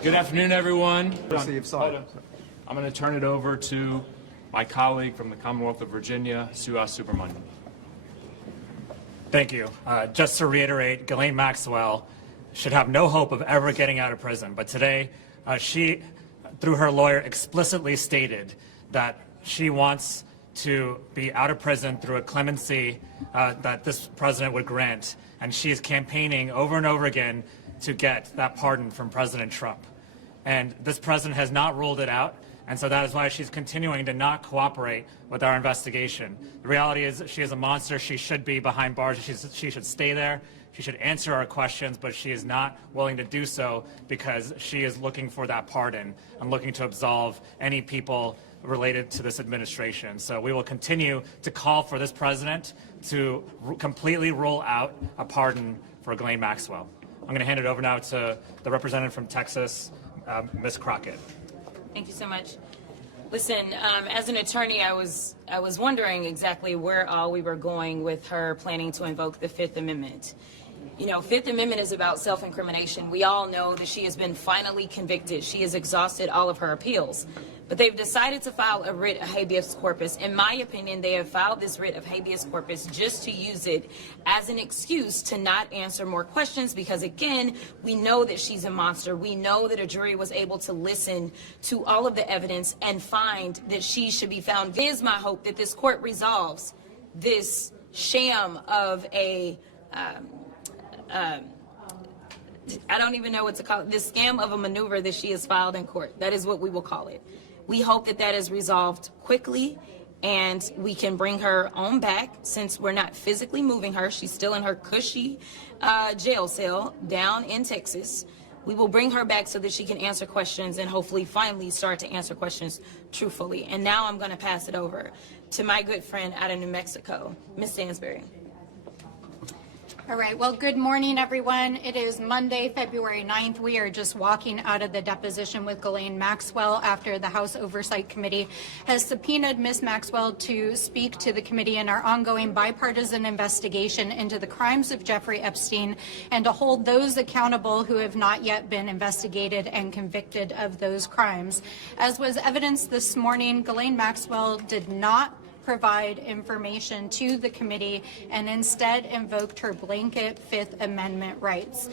Good afternoon, everyone. I'm going to turn it over to my colleague from the Commonwealth of Virginia, Suhas Subramanian. Thank you. Just to reiterate, Ghislaine Maxwell should have no hope of ever getting out of prison. But today, she, through her lawyer, explicitly stated that she wants to be out of prison through a clemency that this president would grant. And she is campaigning over and over again to get that pardon from President Trump. And this president has not ruled it out. And so that is why she's continuing to not cooperate with our investigation. The reality is she is a monster. She should be behind bars. She should stay there. She should answer our questions, but she is not willing to do so because she is looking for that pardon and looking to absolve any people related to this administration. So we will continue to call for this president to completely rule out a pardon for Ghislaine Maxwell. I'm going to hand it over now to the representative from Texas, Ms. Crockett. Thank you so much. Listen, as an attorney, I was wondering exactly where all we were going with her planning to invoke the Fifth Amendment. You know, Fifth Amendment is about self-incrimination. We all know that she has been finally convicted. She has exhausted all of her appeals. But they've decided to file a writ of habeas corpus. In my opinion, they have filed this writ of habeas corpus just to use it as an excuse to not answer more questions because, again, we know that she's a monster. We know that a jury was able to listen to all of the evidence and find that she should be found. It is my hope that this court resolves this sham of a I don't even know what to call it, this scam of a maneuver that she has filed in court. That is what we will call it. We hope that that is resolved quickly and we can bring her on back since we're not physically moving her. She's still in her cushy jail cell down in Texas. We will bring her back so that she can answer questions and hopefully finally start to answer questions truthfully. And now I'm going to pass it over to my good friend out of New Mexico, Ms. Dansbury. All right, well, good morning, everyone. It is Monday, February 9th. We are just walking out of the deposition with Ghislaine Maxwell after the House Oversight Committee has subpoenaed Ms. Maxwell to speak to the committee in our ongoing bipartisan investigation into the crimes of Jeffrey Epstein and to hold those accountable who have not yet been investigated and convicted of those crimes. As was evidenced this morning, Ghislaine Maxwell did not provide information to the committee and instead invoked her blanket Fifth Amendment rights.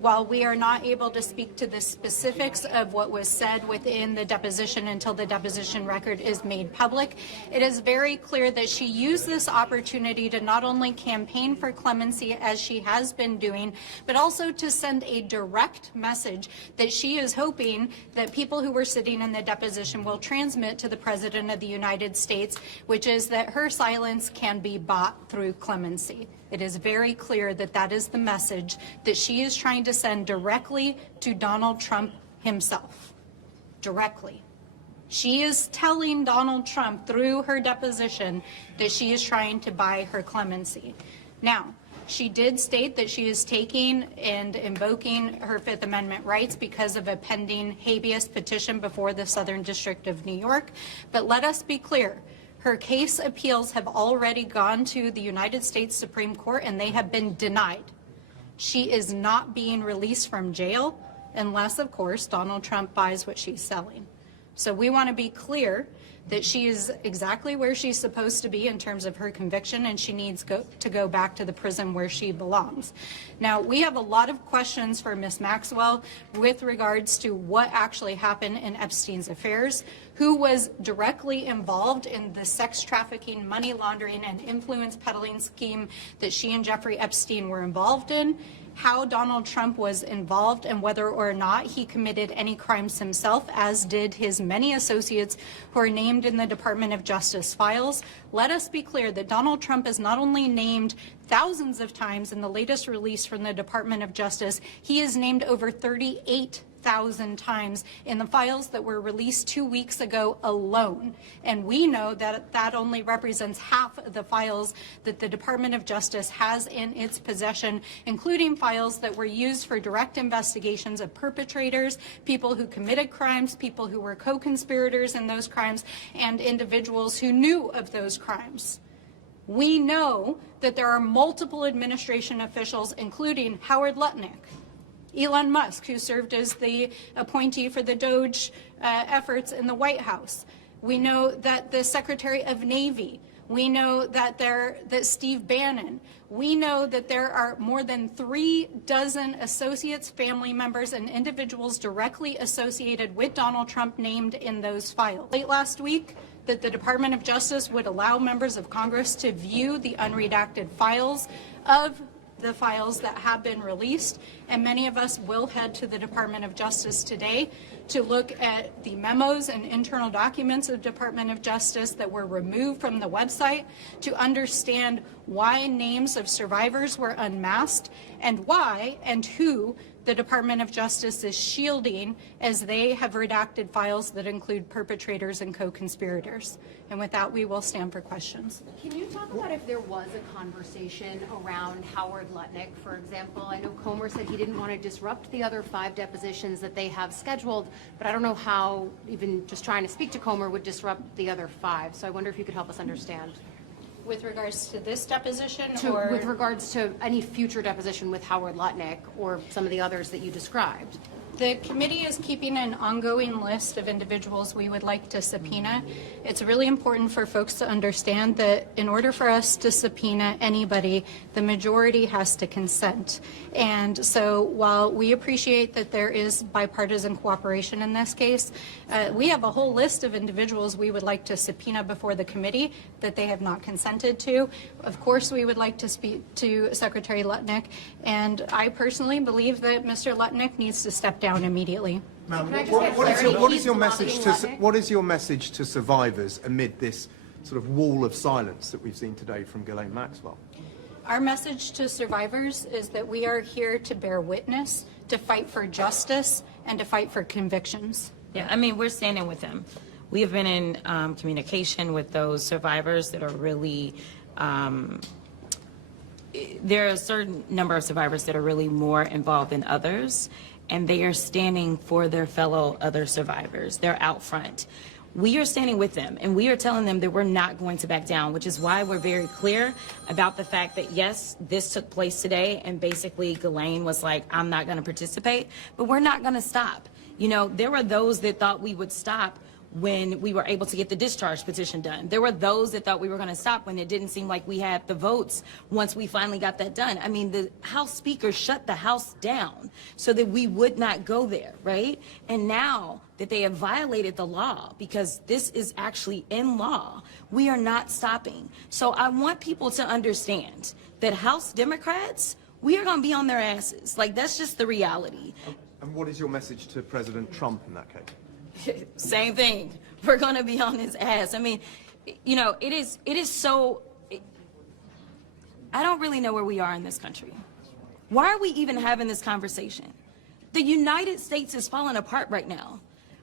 While we are not able to speak to the specifics of what was said within the deposition until the deposition record is made public, it is very clear that she used this opportunity to not only campaign for clemency as she has been doing, but also to send a direct message that she is hoping that people who were sitting in the deposition will transmit to the President of the United States, which is that her silence can be bought through clemency. It is very clear that that is the message that she is trying to send directly to Donald Trump himself. Directly. She is telling Donald Trump through her deposition that she is trying to buy her clemency. Now, she did state that she is taking and invoking her Fifth Amendment rights because of a pending habeas petition before the Southern District of New York. But let us be clear. Her case appeals have already gone to the United States Supreme Court and they have been denied. She is not being released from jail unless, of course, Donald Trump buys what she's selling. So we want to be clear that she is exactly where she's supposed to be in terms of her conviction, and she needs to go back to the prison where she belongs. Now, we have a lot of questions for Ms. Maxwell with regards to what actually happened in Epstein's affairs, who was directly involved in the sex trafficking, money laundering, and influence peddling scheme that she and Jeffrey Epstein were involved in, how Donald Trump was involved and whether or not he committed any crimes himself, as did his many associates who are named in the Department of Justice files. Let us be clear that Donald Trump is not only named thousands of times in the latest release from the Department of Justice, he is named over 38,000 times in the files that were released 2 weeks ago alone. And we know that that only represents half of the files that the Department of Justice has in its possession, including files that were used for direct investigations of perpetrators, people who committed crimes, people who were co-conspirators in those crimes, and individuals who knew of those crimes. We know that there are multiple administration officials, including Howard Lutnick, Elon Musk, who served as the appointee for the DOJ efforts in the White House. We know that the Secretary of Navy, we know that Steve Bannon, we know that there are more than 36 associates, family members, and individuals directly associated with Donald Trump named in those files. Late last week, that the Department of Justice would allow members of Congress to view the unredacted files of the files that have been released, and many of us will head to the Department of Justice today to look at the memos and internal documents of Department of Justice that were removed from the website to understand why names of survivors were unmasked and why and who the Department of Justice is shielding as they have redacted files that include perpetrators and co-conspirators. And with that, we will stand for questions. Can you talk about if there was a conversation around Howard Lutnick, for example? I know Comer said he didn't want to disrupt the other 5 depositions that they have scheduled, but I don't know how even just trying to speak to Comer would disrupt the other 5. So I wonder if you could help us understand. With regards to this deposition With regards to any future deposition with Howard Lutnick or some of the others that you described. The committee is keeping an ongoing list of individuals we would like to subpoena. It's really important for folks to understand that in order for us to subpoena anybody, the majority has to consent. And so while we appreciate that there is bipartisan cooperation in this case, we have a whole list of individuals we would like to subpoena before the committee that they have not consented to. Of course, we would like to speak to Secretary Lutnick, and I personally believe that Mr. Lutnick needs to step down immediately. Ma'am, Can I just what get is clarity? your message to Lutnick? what is your message to survivors amid this sort of wall of silence that we've seen today from Ghislaine Maxwell? Our message to survivors is that we are here to bear witness, to fight for justice, and to fight for convictions. Yeah, I mean, we're standing with them. We have been in communication with those survivors that are really, there are a certain number of survivors that are really more involved than others, and they are standing for their fellow other survivors. They're out front. We are standing with them, and we are telling them that we're not going to back down, which is why we're very clear about the fact that, yes, this took place today, and basically Ghislaine was like, I'm not going to participate, but we're not going to stop. You know, there were those that thought we would stop when we were able to get the discharge petition done. There were those that thought we were going to stop when it didn't seem like we had the votes once we finally got that done. I mean, the House Speaker shut the House down so that we would not go there, right? And now that they have violated the law, because this is actually in law, we are not stopping. So I want people to understand that House Democrats, we are going to be on their asses. Like, that's just the reality. And what is your message to President Trump in that case? Same thing. We're going to be on his ass. I mean, you know, it is so, I don't really know where we are in this country. Why are we even having this conversation? The United States is falling apart right now,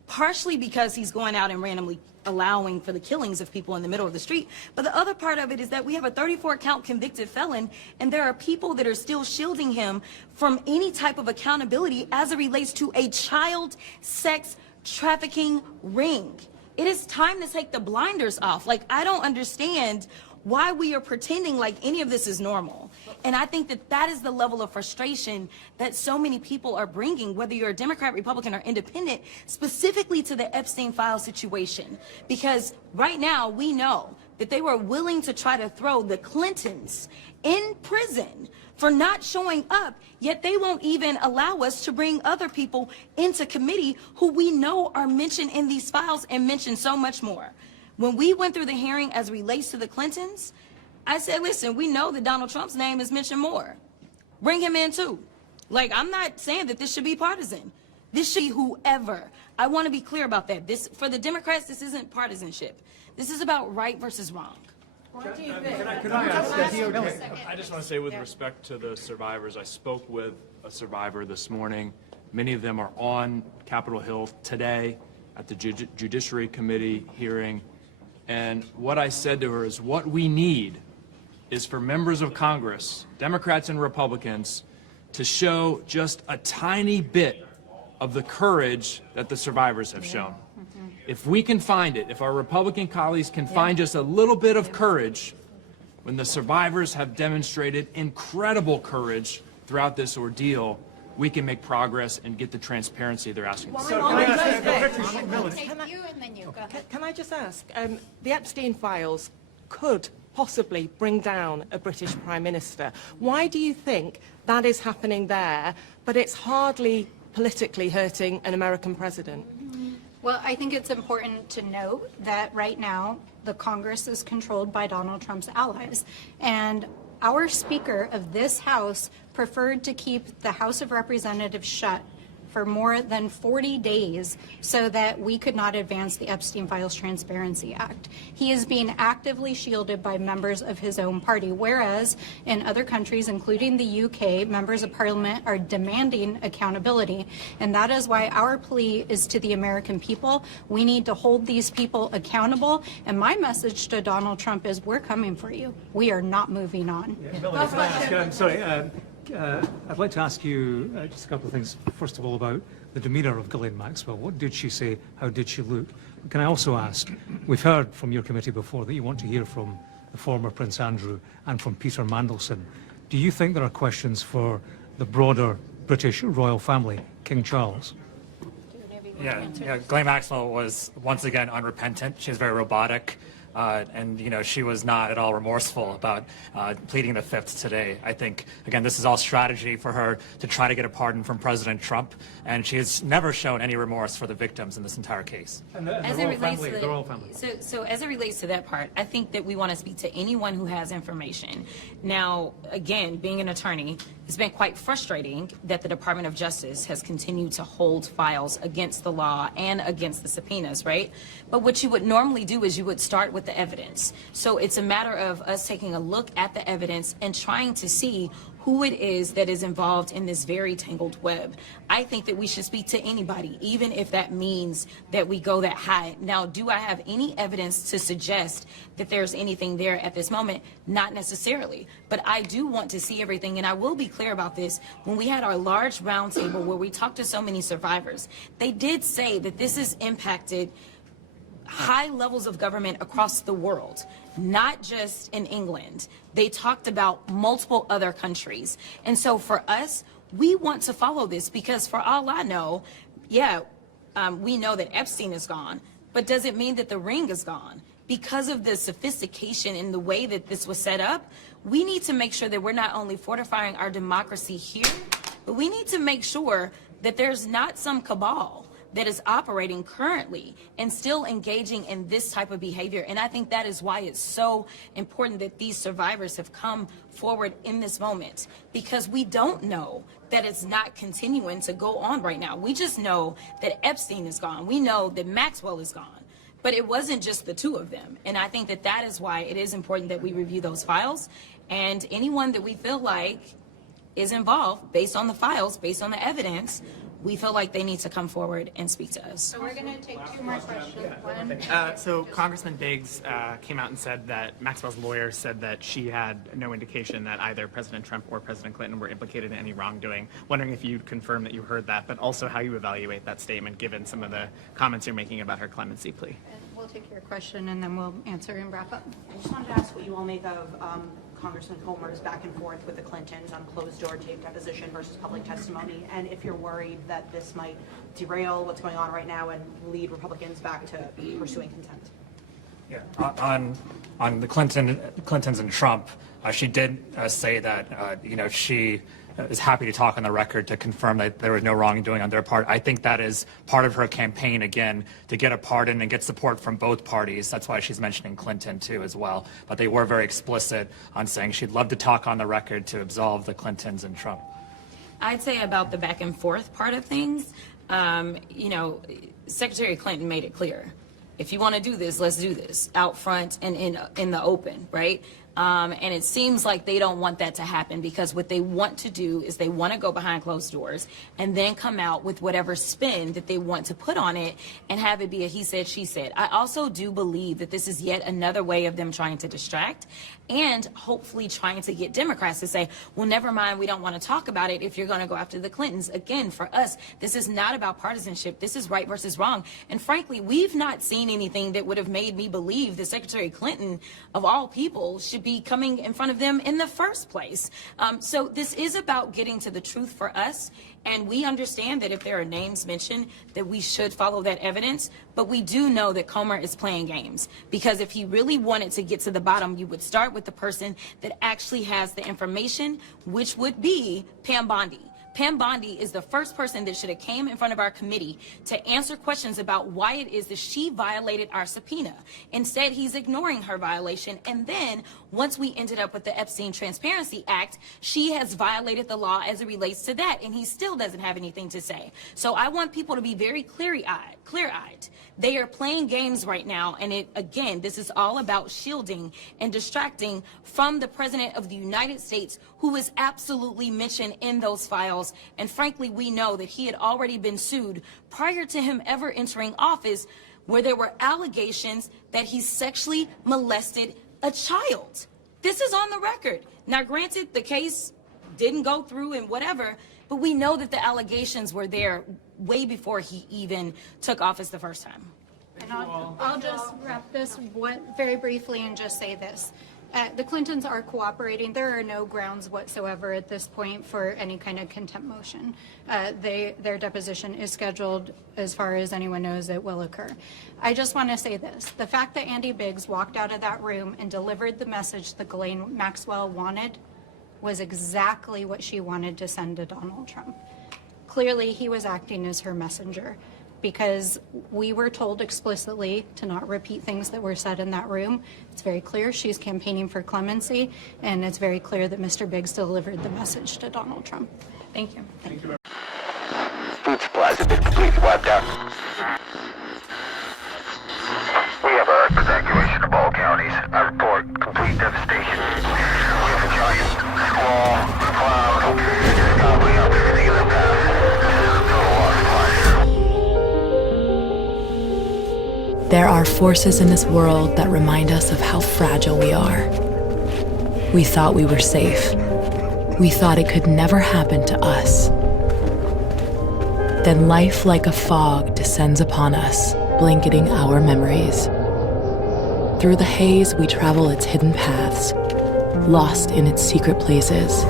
partially because he's going out and randomly allowing for the killings of people in the middle of the street. But the other part of it is that we have a 34-count convicted felon, and there are people that are still shielding him from any type of accountability as it relates to a child sex trafficking ring. It is time to take the blinders off. Like, I don't understand why we are pretending like any of this is normal. And I think that that is the level of frustration that so many people are bringing, whether you're a Democrat, Republican, or independent, specifically to the Epstein file situation. Because right now we know that they were willing to try to throw the Clintons in prison for not showing up, yet they won't even allow us to bring other people into committee who we know are mentioned in these files and mentioned so much more. When we went through the hearing as it relates to the Clintons, I said, listen, we know that Donald Trump's name is mentioned more. Bring him in too. Like, I'm not saying that this should be partisan. This should be whoever. I want to be clear about that. This, for the Democrats, this isn't partisanship. This is about right versus wrong. I just want to say, with respect to the survivors, I spoke with a survivor this morning. Many of them are on Capitol Hill today at the Judiciary Committee hearing. And what I said to her is, what we need is for members of Congress, Democrats and Republicans, to show just a tiny bit of the courage that the survivors have shown. If we can find it, if our Republican colleagues can find just a little bit of courage, when the survivors have demonstrated incredible courage throughout this ordeal, we can make progress and get the transparency they're asking for. Can I just ask, the Epstein files could possibly bring down a British Prime Minister. Why do you think that is happening there, but it's hardly politically hurting an American president? Well, I think it's important to note that right now the Congress is controlled by Donald Trump's allies. And our Speaker of this House preferred to keep the House of Representatives shut for more than 40 days so that we could not advance the Epstein Files Transparency Act. He is being actively shielded by members of his own party, whereas in other countries, including the UK, members of parliament are demanding accountability. And that is why our plea is to the American people. We need to hold these people accountable. And my message to Donald Trump is, we're coming for you. We are not moving on. I'd like to ask you just a couple of things. First of all, about the demeanor of Ghislaine Maxwell. What did she say? How did she look? Can I also ask, we've heard from your committee before that you want to hear from the former Prince Andrew and from Peter Mandelson. Do you think there are questions for the broader British royal family, King Charles? Yeah, Ghislaine Maxwell was once again unrepentant. She was very robotic. And, you know, she was not at all remorseful about pleading the Fifth today. I think, again, this is all strategy for her to try to get a pardon from President Trump, and she has never shown any remorse for the victims in this entire case. And the royal family. So as it relates to that part, I think that we want to speak to anyone who has information. Now, again, being an attorney, it's been quite frustrating that the Department of Justice has continued to hold files against the law and against the subpoenas, right? But what you would normally do is you would start with the evidence. So it's a matter of us taking a look at the evidence and trying to see who it is that is involved in this very tangled web. I think that we should speak to anybody, even if that means that we go that high. Now, do I have any evidence to suggest that there's anything there at this moment? Not necessarily, but I do want to see everything, and I will be clear about this. When we had our large roundtable where we talked to so many survivors, they did say that this has impacted high levels of government across the world, not just in England. They talked about multiple other countries. And so for us, we want to follow this because for all I know, we know that Epstein is gone, but does it mean that the ring is gone? Because of the sophistication in the way that this was set up, we need to make sure that we're not only fortifying our democracy here, but we need to make sure that there's not some cabal that is operating currently and still engaging in this type of behavior. And I think that is why it's so important that these survivors have come forward in this moment, because we don't know that it's not continuing to go on right now. We just know that Epstein is gone. We know that Maxwell is gone. But it wasn't just the two of them. And I think that that is why it is important that we review those files. And anyone that we feel like is involved, based on the files, based on the evidence, we feel like they need to come forward and speak to us. So we're going to take two more questions. So Congressman Biggs came out and said that Maxwell's lawyer said that she had no indication that either President Trump or President Clinton were implicated in any wrongdoing. Wondering if you'd confirm that you heard that, but also how you evaluate that statement given some of the comments you're making about her clemency plea. And we'll take your question and then we'll answer and wrap up. I just wanted to ask what you all make of Congressman Comer's back and forth with the Clintons on closed-door tape deposition versus public testimony, and if you're worried that this might derail what's going on right now and lead Republicans back to pursuing contempt. Yeah, on the Clintons and Trump, she did say that she is happy to talk on the record to confirm that there was no wrongdoing on their part. I think that is part of her campaign, again, to get a pardon and get support from both parties. That's why she's mentioning Clinton, too, as well. But they were very explicit on saying she'd love to talk on the record to absolve the Clintons and Trump. I'd say about the back and forth part of things, Secretary Clinton made it clear. If you want to do this, let's do this out front and in the open, right? And it seems like they don't want that to happen, because what they want to do is they want to go behind closed doors and then come out with whatever spin that they want to put on it and have it be a he said, she said. I also do believe that this is yet another way of them trying to distract and hopefully trying to get Democrats to say, well, never mind, we don't want to talk about it if you're going to go after the Clintons. Again, for us, this is not about partisanship. This is right versus wrong. And frankly, we've not seen anything that would have made me believe that Secretary Clinton, of all people, should should be coming in front of them in the first place. So this is about getting to the truth for us, and we understand that if there are names mentioned, that we should follow that evidence, but we do know that Comer is playing games, because if he really wanted to get to the bottom, you would start with the person that actually has the information, which would be Pam Bondi. Pam Bondi is the first person that should have came in front of our committee to answer questions about why it is that she violated our subpoena. Instead, he's ignoring her violation. And then once we ended up with the Epstein Transparency Act, she has violated the law as it relates to that. And he still doesn't have anything to say. So I want people to be very clear-eyed. They are playing games right now. And again, this is all about shielding and distracting from the President of the United States, who is absolutely mentioned in those files. And frankly, we know that he had already been sued prior to him ever entering office, where there were allegations that he sexually molested a child. This is on the record. Now, granted, the case didn't go through and whatever, but we know that the allegations were there way before he even took office the first time. And I'll just wrap this very briefly and just say this. The Clintons are cooperating. There are no grounds whatsoever at this point for any kind of contempt motion. Their deposition is scheduled, as far as anyone knows, it will occur. I just want to say this. The fact that Andy Biggs walked out of that room and delivered the message that Ghislaine Maxwell wanted was exactly what she wanted to send to Donald Trump. Clearly, he was acting as her messenger, because we were told explicitly to not repeat things that were said in that room. It's very clear she's campaigning for clemency, and it's very clear that Mr. Biggs delivered the message to Donald Trump. Thank you. Thank you. Food supplies have been completely wiped out. We have a record evacuation of all counties. I report complete devastation. We have a giant squall, cloud, just gobbling up everything in their path. This is a total loss of life. There are forces in this world that remind us of how fragile we are. We thought we were safe. We thought it could never happen to us. Then life, like a fog, descends upon us, blanketing our memories. Through the haze, we travel its hidden paths, lost in its secret places.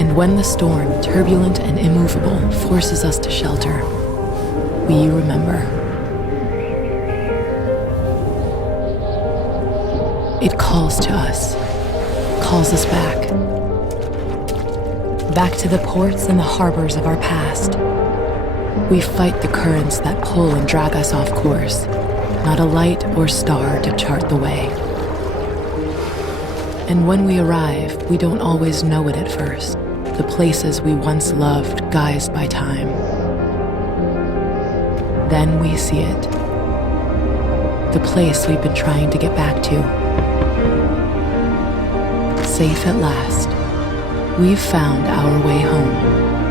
And when the storm, turbulent and immovable, forces us to shelter, we remember. It calls to us, calls us back. Back to the ports and the harbors of our past. We fight the currents that pull and drag us off course, not a light or star to chart the way. And when we arrive, we don't always know it at first, the places we once loved guised by time. Then we see it, the place we've been trying to get back to. Safe at last, we've found our way home.